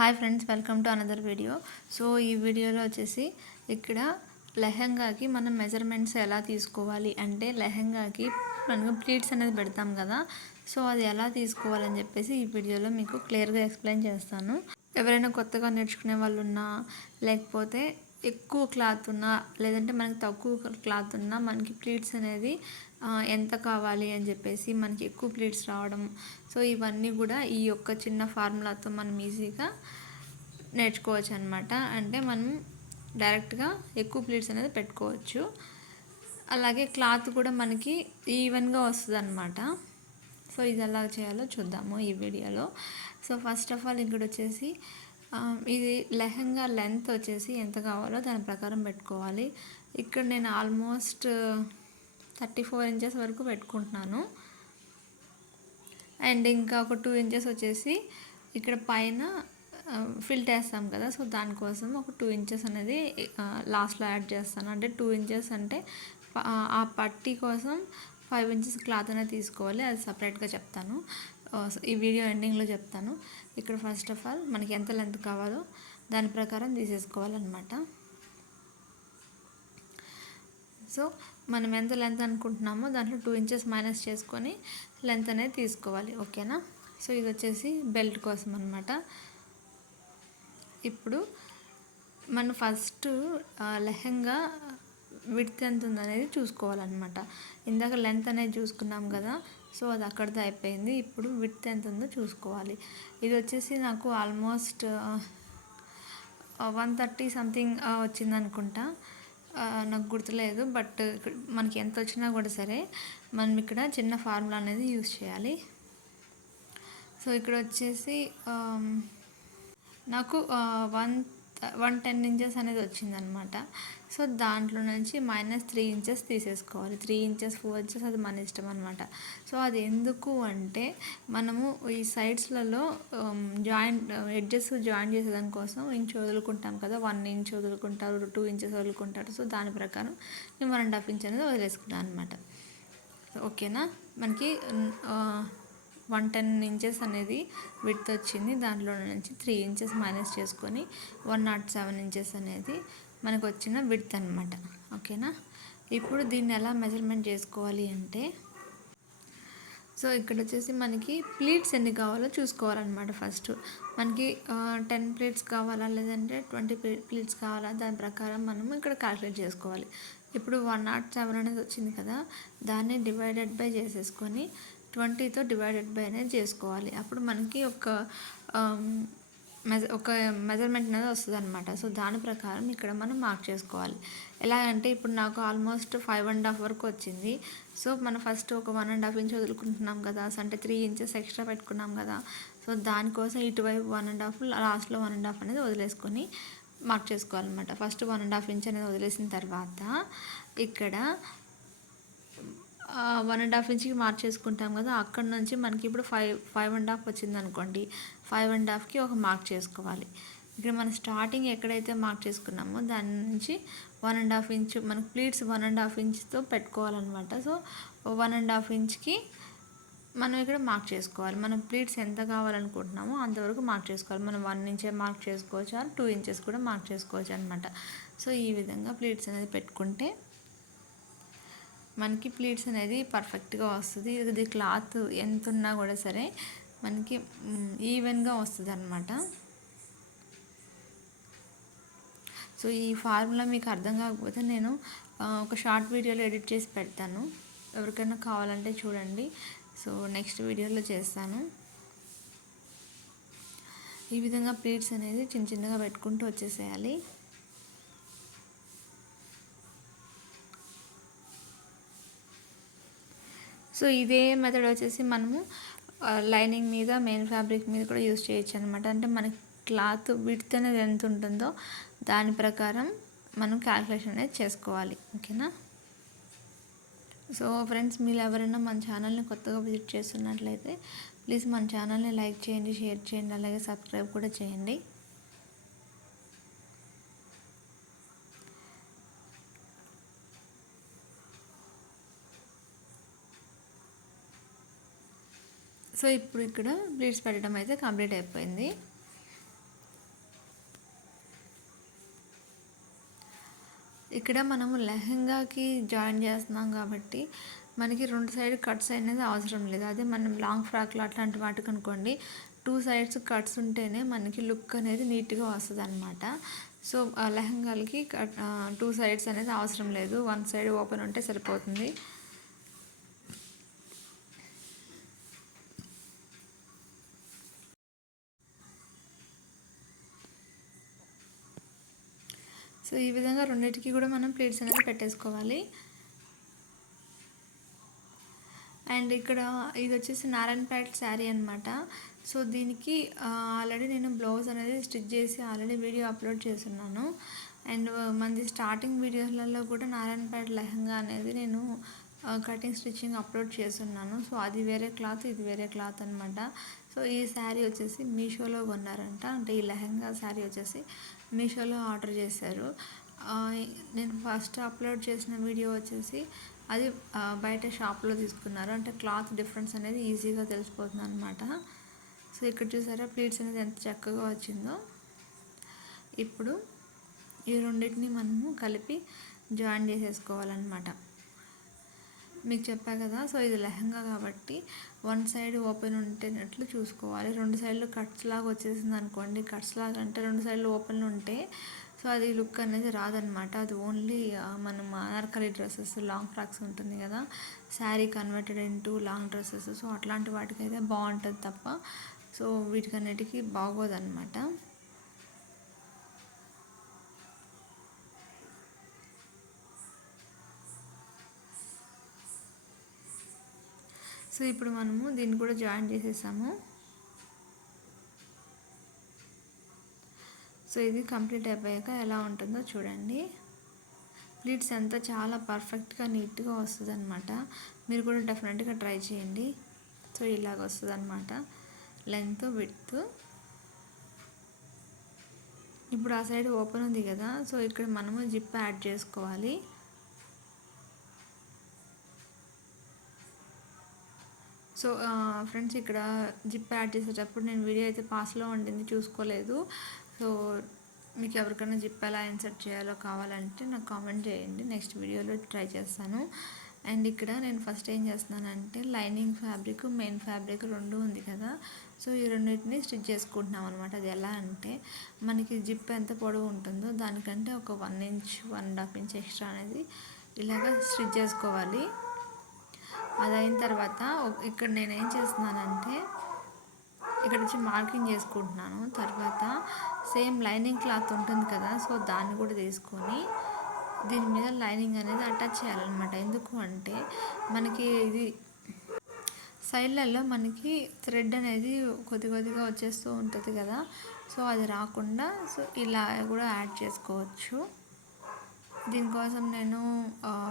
Hi friends, welcome to another video. So ఈ వీడియోలో వచ్చేసి ఇక్కడ లెహంగాకి మనం మెజర్మెంట్స్ ఎలా తీసుకోవాలి అంటే లెహంగాకి మనం ప్లీట్స్ అనేది పెడతాం కదా, సో అది ఎలా తీసుకోవాలని చెప్పేసి ఈ వీడియోలో మీకు క్లియర్గా ఎక్స్ప్లెయిన్ చేస్తాను. ఎవరైనా కొత్తగా నేర్చుకునే వాళ్ళు ఉన్నా, లేకపోతే ఎక్కువ క్లాత్ ఉన్నా, లేదంటే మనకి తక్కువ క్లాత్ ఉన్నా మనకి ప్లీట్స్ అనేది ఎంత కావాలి అని చెప్పేసి మనకి ఎక్కువ ప్లీట్స్ రావడం, సో ఇవన్నీ కూడా ఈ యొక్క చిన్న ఫార్ములాతో మనం ఈజీగా నేర్చుకోవచ్చు అనమాట. అంటే మనం డైరెక్ట్గా ఎక్కువ ప్లీట్స్ అనేది పెట్టుకోవచ్చు. అలాగే క్లాత్ కూడా మనకి ఈవెన్గా వస్తుంది అనమాట. సో ఇది ఎలా చేయాలో చూద్దాము ఈ వీడియోలో. సో ఫస్ట్ ఆఫ్ ఆల్ ఇక్కడ వచ్చేసి ఇది లెహంగా లెంత్ వచ్చేసి ఎంత కావాలో దాని ప్రకారం పెట్టుకోవాలి. ఇక్కడ నేను ఆల్మోస్ట్ 34 ఇంచెస్ వరకు పెట్టుకుంటున్నాను. అండ్ ఇంకా ఒక 2 ఇంచెస్ వచ్చేసి ఇక్కడ పైన ఫిల్ట్ వేస్తాం కదా, సో దానికోసం ఒక 2 ఇంచెస్ అనేది లాస్ట్లో యాడ్ చేస్తాను. అంటే 2 ఇంచెస్ అంటే ఆ పట్టీ కోసం 5 ఇంచెస్ క్లాత్ అనేది తీసుకోవాలి. అది సపరేట్గా చెప్తాను, ఈ వీడియో ఎండింగ్లో చెప్తాను. ఇక్కడ ఫస్ట్ ఆఫ్ ఆల్ మనకి ఎంత లెంత్ కావాలో దాని ప్రకారం తీసేసుకోవాలన్నమాట. సో మనం ఎంత లెంత్ అనుకుంటున్నామో దాంట్లో 2 ఇంచెస్ మైనస్ చేసుకొని లెంత్ అనేది తీసుకోవాలి, ఓకేనా. సో ఇది వచ్చేసి బెల్ట్ కోసం అనమాట. ఇప్పుడు మనం ఫస్ట్ లెహంగా విడ్త్ ఎంత ఉందనేది చూసుకోవాలన్నమాట. ఇందాక లెంత్ అనేది చూసుకున్నాం కదా, సో అది అక్కడితో అయిపోయింది. ఇప్పుడు విడ్త్ ఎంత ఉందో చూసుకోవాలి. ఇది వచ్చేసి నాకు ఆల్మోస్ట్ 130 సంథింగ్ వచ్చింది అనుకుంటా, నాకు గుర్తులేదు. బట్ మనకి ఎంత వచ్చినా కూడా సరే మనం ఇక్కడ చిన్న ఫార్ములా అనేది యూజ్ చేయాలి. సో ఇక్కడ వచ్చేసి నాకు 110 ఇంచెస్ అనేది వచ్చిందనమాట. సో దాంట్లో నుంచి -3 ఇంచెస్ తీసేసుకోవాలి. 3 ఇంచెస్ 4 ఇంచెస్ అది మన ఇష్టం అనమాట. సో అది ఎందుకు అంటే మనము ఈ సైడ్స్లలో ఎడ్జెస్ జాయిన్ చేసేదానికోసం ఇంచ్ వదులుకుంటాం కదా, 1 ఇంచ్ వదులుకుంటారు, 2 ఇంచెస్ వదులుకుంటారు. సో దాని ప్రకారం నేను 1.5 ఇంచ్ అనేది వదిలేసుకున్నాను అనమాట, ఓకేనా. మనకి 110 ఇంచెస్ అనేది విడ్త్ వచ్చింది. దాంట్లో నుంచి 3 ఇంచెస్ మైనస్ చేసుకొని 107 ఇంచెస్ అనేది మనకు వచ్చిన విడ్త్ అనమాట, ఓకేనా. ఇప్పుడు దీన్ని ఎలా మెజర్మెంట్ చేసుకోవాలి అంటే, సో ఇక్కడ వచ్చేసి మనకి ప్లీట్స్ ఎన్ని కావాలో చూసుకోవాలన్నమాట. ఫస్ట్ మనకి 10 ప్లీట్స్ కావాలా, లేదంటే 20 ప్లీట్స్ కావాలా, దాని ప్రకారం మనము ఇక్కడ క్యాల్కులేట్ చేసుకోవాలి. ఇప్పుడు 107 అనేది వచ్చింది కదా, దాన్ని డివైడెడ్ బై చేసేసుకొని 20తో డివైడెడ్ బై అనేది చేసుకోవాలి. అప్పుడు మనకి ఒక మెజర్మెంట్ అనేది వస్తుంది అనమాట. సో దాని ప్రకారం ఇక్కడ మనం మార్క్ చేసుకోవాలి. ఎలా అంటే ఇప్పుడు నాకు ఆల్మోస్ట్ 5.5 వరకు వచ్చింది. సో మనం ఫస్ట్ ఒక 1.5 ఇంచ్ వదులుకుంటున్నాం కదా, అంటే 3 ఇంచెస్ ఎక్స్ట్రా పెట్టుకున్నాం కదా. సో దానికోసం ఇటువైపు 1.5, లాస్ట్లో 1.5 అనేది వదిలేసుకొని మార్క్ చేసుకోవాలన్నమాట. ఫస్ట్ 1.5 ఇంచ్ అనేది వదిలేసిన తర్వాత ఇక్కడ 1.5 ఇంచ్కి మార్క్ చేసుకుంటాం కదా, అక్కడ నుంచి మనకి ఇప్పుడు 5.5 వచ్చింది అనుకోండి, 5.5కి ఒక మార్క్ చేసుకోవాలి. ఇక్కడ మనం స్టార్టింగ్ ఎక్కడైతే మార్క్ చేసుకున్నామో దాని నుంచి 1.5 ఇంచ్ మనకు ప్లీట్స్ 1.5 ఇంచ్తో పెట్టుకోవాలన్నమాట. సో 1.5 ఇంచ్కి మనం ఇక్కడ మార్క్ చేసుకోవాలి. మనం ప్లీట్స్ ఎంత కావాలనుకుంటున్నామో అంతవరకు మార్క్ చేసుకోవాలి. మనం 1 ఇంచే మార్క్ చేసుకోవచ్చు, 2 ఇంచెస్ కూడా మార్క్ చేసుకోవచ్చు అనమాట. సో ఈ విధంగా ప్లీట్స్ అనేది పెట్టుకుంటే మనకి ప్లీట్స్ అనేది పర్ఫెక్ట్గా వస్తుంది. ఇది క్లాత్ ఎంత ఉన్నా కూడా సరే మనకి ఈవెన్గా వస్తుంది అనమాట. సో ఈ ఫార్ములా మీకు అర్థం కాకపోతే నేను ఒక షార్ట్ వీడియోలో ఎడిట్ చేసి పెడతాను, ఎవరికైనా కావాలంటే చూడండి. సో నెక్స్ట్ వీడియోలో చేస్తాను. ఈ విధంగా ప్లీట్స్ అనేది చిన్న చిన్నగా పెట్టుకుంటూ వచ్చేసేయాలి. సో ఇదే మెథడ్ వచ్చేసి మనము లైనింగ్ మీద, మెయిన్ ఫ్యాబ్రిక్ మీద కూడా యూజ్ చేయొచ్చు అనమాట. అంటే మనకి క్లాత్ విడ్త్ అనేది ఎంత ఉంటుందో దాని ప్రకారం మనం క్యాల్కులేషన్ అనేది చేసుకోవాలి, ఓకేనా. సో ఫ్రెండ్స్, మీరు ఎవరైనా మన ఛానల్ని కొత్తగా విజిట్ చేస్తున్నట్లయితే ప్లీజ్ మన ఛానల్ని లైక్ చేయండి, షేర్ చేయండి, అలాగే సబ్స్క్రైబ్ కూడా చేయండి. సో ఇప్పుడు ఇక్కడ ప్లీట్స్ పెట్టడం అయితే కంప్లీట్ అయిపోయింది. ఇక్కడ మనము లెహంగాకి జాయిన్ చేస్తున్నాం కాబట్టి మనకి 2 సైడ్ కట్స్ అనేది అవసరం లేదు. అదే మనం లాంగ్ ఫ్రాక్‌లో అట్లాంటి వాటికి అనుకోండి 2 సైడ్స్ కట్స్ ఉంటేనే మనకి లుక్ అనేది నీట్‌గా వస్తదనమాట. సో, ఆ లెహంగాలకి 2 సైడ్స్ అనేది అవసరం లేదు. 1 సైడ్ ఓపెన్ ఉంటే సరిపోతుంది. సో, ఈ విధంగా రెండిటికి కూడా మనం ప్లీట్స్ అనేది పెట్టేసుకోవాలి. అండ్ ఇక్కడ ఇది వచ్చేసి నారాయణపేట శారీ అనమాట. సో దీనికి ఆల్రెడీ నేను బ్లౌజ్ అనేది స్టిచ్ చేసి ఆల్రెడీ వీడియో అప్లోడ్ చేస్తున్నాను. అండ్ మంది స్టార్టింగ్ వీడియోలలో కూడా నారాయణపేట లెహంగా అనేది నేను కటింగ్ స్టిచ్చింగ్ అప్లోడ్ చేస్తున్నాను. సో అది వేరే క్లాత్, ఇది వేరే క్లాత్ అనమాట. సో ఈ శారీ వచ్చేసి మీషోలో కొన్నారంట. అంటే ఈ లెహంగా శారీ వచ్చేసి మీషోలో ఆర్డర్ చేశారు. నేను ఫస్ట్ అప్లోడ్ చేసిన వీడియో వచ్చేసి అది బయట షాప్లో తీసుకున్నారు. అంటే క్లాత్ డిఫరెన్స్ అనేది ఈజీగా తెలిసిపోతుంది అనమాట. సో ఇక్కడ చూసారా ప్లీట్స్ అనేది ఎంత చక్కగా వచ్చిందో. ఇప్పుడు ఈ రెండింటిని మనము కలిపి జాయిన్ చేసేసుకోవాలన్నమాట. మీకు చెప్పా కదా, సో ఇది లెహంగా కాబట్టి 1 సైడ్ ఓపెన్ ఉంటేనట్లు చూసుకోవాలి. 2 సైడ్లు కట్స్ లాగా వచ్చేసింది అనుకోండి, కట్స్ లాగా అంటే 2 సైడ్లు ఓపెన్ ఉంటే సో అది లుక్ అనేది రాదనమాట. అది ఓన్లీ మనం అనార్కలి డ్రెస్సెస్, లాంగ్ ఫ్రాక్స్ ఉంటుంది కదా, sari converted into long dresses, so అట్లాంటి వాటికైతే బాగుంటుంది తప్ప సో వీటికన్నిటికీ బాగోదన్నమాట. సో ఇప్పుడు మనము దీన్ని కూడా జాయిన్ చేసేసాము. సో ఇది కంప్లీట్ అయిపోయాక ఎలా ఉంటుందో చూడండి. ప్లీట్స్ అంతా చాలా పర్ఫెక్ట్గా నీట్గా వస్తుంది అనమాట. మీరు కూడా డెఫినెట్గా ట్రై చేయండి. సో ఇలాగ వస్తుంది అనమాట, లెంత్ విడ్త్. ఇప్పుడు ఆ సైడ్ ఓపెన్ ఉంది కదా, సో ఇక్కడ మనము జిప్ యాడ్ చేసుకోవాలి. సో ఫ్రెండ్స్, ఇక్కడ జిప్ యాడ్ చేసేటప్పుడు నేను వీడియో అయితే పాస్లో ఉండింది, చూసుకోలేదు. సో మీకు ఎవరికైనా జిప్ ఎలా ఇన్సర్ట్ చేయాలో కావాలంటే నాకు కామెంట్ చేయండి, నెక్స్ట్ వీడియోలో ట్రై చేస్తాను. అండ్ ఇక్కడ నేను ఫస్ట్ ఏం చేస్తున్నానంటే లైనింగ్ ఫ్యాబ్రిక్, మెయిన్ ఫ్యాబ్రిక్ రెండు ఉంది కదా, సో ఈ రెండింటిని స్టిచ్ చేసుకుంటున్నాం అనమాట. అది ఎలా అంటే మనకి జిప్ ఎంత పొడవు ఉంటుందో దానికంటే ఒక 1 ఇంచ్ 1.5 ఇంచ్ ఎక్స్ట్రా అనేది ఇలాగ స్టిచ్ చేసుకోవాలి. అది అయిన తర్వాత ఇక్కడ నేను ఏం చేస్తున్నానంటే ఇక్కడ వచ్చి మార్కింగ్ చేసుకుంటున్నాను. తర్వాత సేమ్ లైనింగ్ క్లాత్ ఉంటుంది కదా, సో దాన్ని కూడా తీసుకొని దీని మీద లైనింగ్ అనేది అటాచ్ చేయాలన్నమాట. ఎందుకు అంటే మనకి ఇది సైడ్లలో మనకి థ్రెడ్ అనేది కొద్దిగా వచ్చేస్తూ ఉంటుంది కదా, సో అది రాకుండా సో ఇలా కూడా యాడ్ చేసుకోవచ్చు. దీనికోసం నేను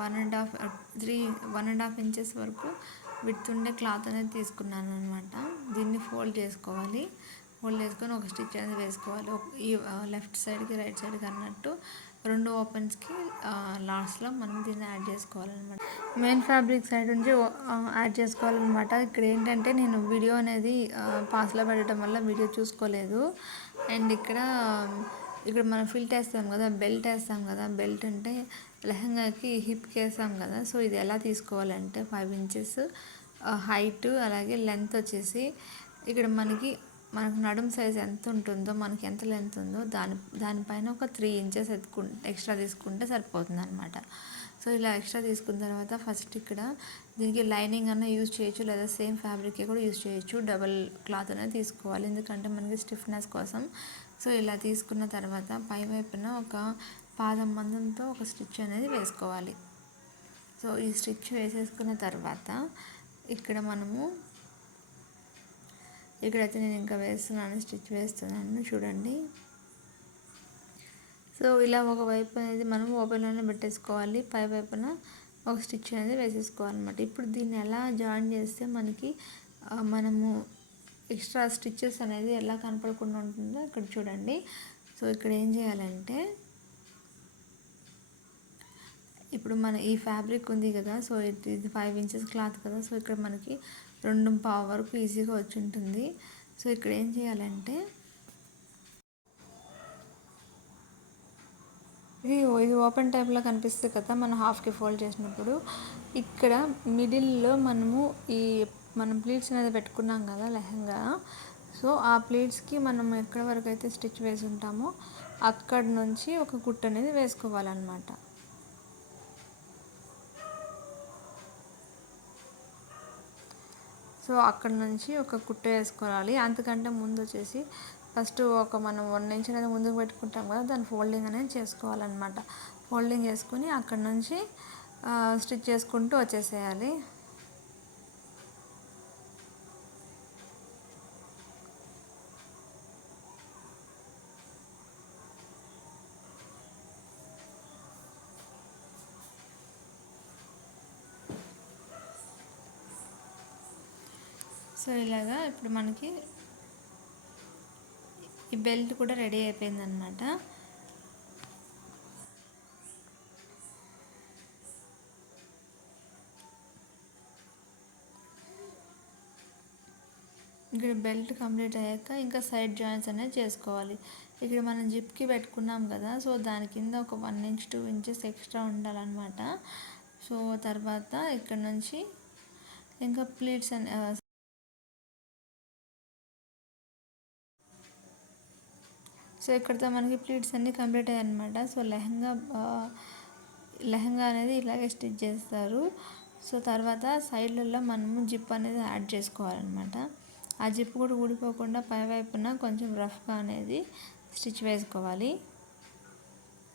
1.5 ఇంచెస్ వరకు విడ్త్ ఉండే క్లాత్ అనేది తీసుకున్నాను అనమాట. దీన్ని ఫోల్డ్ చేసుకోవాలి. ఫోల్డ్ చేసుకొని ఒక స్టిచ్ అనేది వేసుకోవాలి. ఈ లెఫ్ట్ సైడ్కి రైట్ సైడ్కి అన్నట్టు 2 ఓపెన్స్కి లాస్ట్లో మనం దీన్ని యాడ్ చేసుకోవాలన్నమాట. మెయిన్ ఫ్యాబ్రిక్ సైడ్ నుంచి యాడ్ చేసుకోవాలన్నమాట. ఇక్కడ ఏంటంటే నేను వీడియో అనేది పాస్లో పెట్టడం వల్ల వీడియో చూసుకోలేదు. అండ్ ఇక్కడ మనం ఫిల్ట్ వేస్తాం కదా, బెల్ట్ వేస్తాం కదా, బెల్ట్ అంటే లెహంగాకి హిప్కి వేస్తాం కదా, సో ఇది ఎలా తీసుకోవాలంటే 5 ఇంచెస్ హైట్, అలాగే లెంత్ వచ్చేసి ఇక్కడ మనకు నడుం సైజ్ ఎంత ఉంటుందో, మనకి ఎంత లెంత్ ఉందో దానిపైన ఒక 3 ఇంచెస్ ఎక్స్ట్రా తీసుకుంటే సరిపోతుంది అనమాట. సో ఇలా ఎక్స్ట్రా తీసుకున్న తర్వాత ఫస్ట్ ఇక్కడ దీనికి లైనింగ్ అన్న యూజ్ చేయొచ్చు, లేదా సేమ్ ఫ్యాబ్రికే కూడా యూజ్ చేయొచ్చు. డబల్ క్లాత్ అనేది తీసుకోవాలి, ఎందుకంటే మనకి స్టిఫ్నెస్ కోసం. సో ఇలా తీసుకున్న తర్వాత పై వైపున ఒక పాదం మందంతో ఒక స్టిచ్ అనేది వేసుకోవాలి. సో ఈ స్టిచ్ వేసేసుకున్న తర్వాత ఇక్కడ మనము ఇక్కడైతే నేను ఇంకా వేస్తున్నాను, స్టిచ్ వేస్తున్నాను చూడండి. సో ఇలా ఒక వైపు అనేది మనం ఓపెన్లోనే పెట్టేసుకోవాలి, పై వైపున ఒక స్టిచ్ అనేది వేసేసుకోవాలన్నమాట. ఇప్పుడు దీన్ని ఎలా జాయిన్ చేస్తే మనము ఎక్స్ట్రా స్టిచ్చెస్ అనేది ఎలా కనపడకుండా ఉంటుందో ఇక్కడ చూడండి. సో ఇక్కడ ఏం చేయాలంటే ఇప్పుడు ఈ ఫ్యాబ్రిక్ ఉంది కదా, సో ఇది 5 ఇంచెస్ క్లాత్ కదా, సో ఇక్కడ మనకి 2.5 వరకు ఈజీగా వచ్చి ఉంటుంది. సో ఇక్కడ ఏం చేయాలంటే ఇది ఓపెన్ టైప్లో కనిపిస్తుంది కదా మనం హాఫ్కి ఫోల్డ్ చేసినప్పుడు. ఇక్కడ మిడిల్లో మనము మనం ప్లీట్స్ అనేది పెట్టుకున్నాం కదా లెహంగా. సో ఆ ప్లీట్స్కి మనం ఎక్కడి వరకు అయితే స్టిచ్ వేసి ఉంటామో అక్కడి నుంచి ఒక కుట్టు అనేది వేసుకోవాలన్నమాట. సో అక్కడ నుంచి ఒక కుట్టు వేసుకోవాలి. అంతకంటే ముందు వచ్చేసి ఫస్ట్ మనం 1 ఇంచ్ అనేది ముందుకు పెట్టుకుంటాం కదా, దాన్ని ఫోల్డింగ్ అనేది చేసుకోవాలన్నమాట. ఫోల్డింగ్ చేసుకుని అక్కడ నుంచి స్టిచ్ చేసుకుంటూ వచ్చేసేయాలి. సో ఇలాగా ఇప్పుడు మనకి ఈ బెల్ట్ కూడా రెడీ అయిపోయిందనమాట. ఇక్కడ బెల్ట్ కంప్లీట్ అయ్యాక ఇంకా సైడ్ జాయింట్స్ అనేది చేసుకోవాలి. ఇక్కడ మనం జిప్కి పెట్టుకున్నాం కదా, సో దాని కింద ఒక 1 ఇంచ్ 2 ఇంచెస్ ఎక్స్ట్రా ఉండాలన్నమాట. సో తర్వాత ఇక్కడ నుంచి ఇంకా ప్లీట్స్ సో ఇక్కడితో మనకి ప్లీట్స్ అన్నీ కంప్లీట్ అయ్యాయి అనమాట. సో లెహంగా అనేది ఇలాగే స్టిచ్ చేస్తారు. సో తర్వాత సైడ్లలో మనము జిప్ అనేది యాడ్ చేసుకోవాలన్నమాట. ఆ జిప్ కూడా ఊడిపోకుండా పైవైపున కొంచెం రఫ్గా అనేది స్టిచ్ వేసుకోవాలి.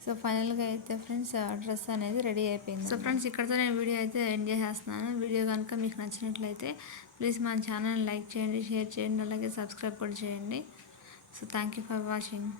సో ఫైనల్గా అయితే ఫ్రెండ్స్ డ్రెస్ అనేది రెడీ అయిపోయింది. సో ఫ్రెండ్స్ ఇక్కడితో నేను వీడియో అయితే ఎండ్ చేసేస్తున్నాను. వీడియో కనుక మీకు నచ్చినట్లయితే ప్లీజ్ మన ఛానల్ లైక్ చేయండి, షేర్ చేయండి, అలాగే సబ్స్క్రైబ్ కూడా చేయండి. So thank you for watching.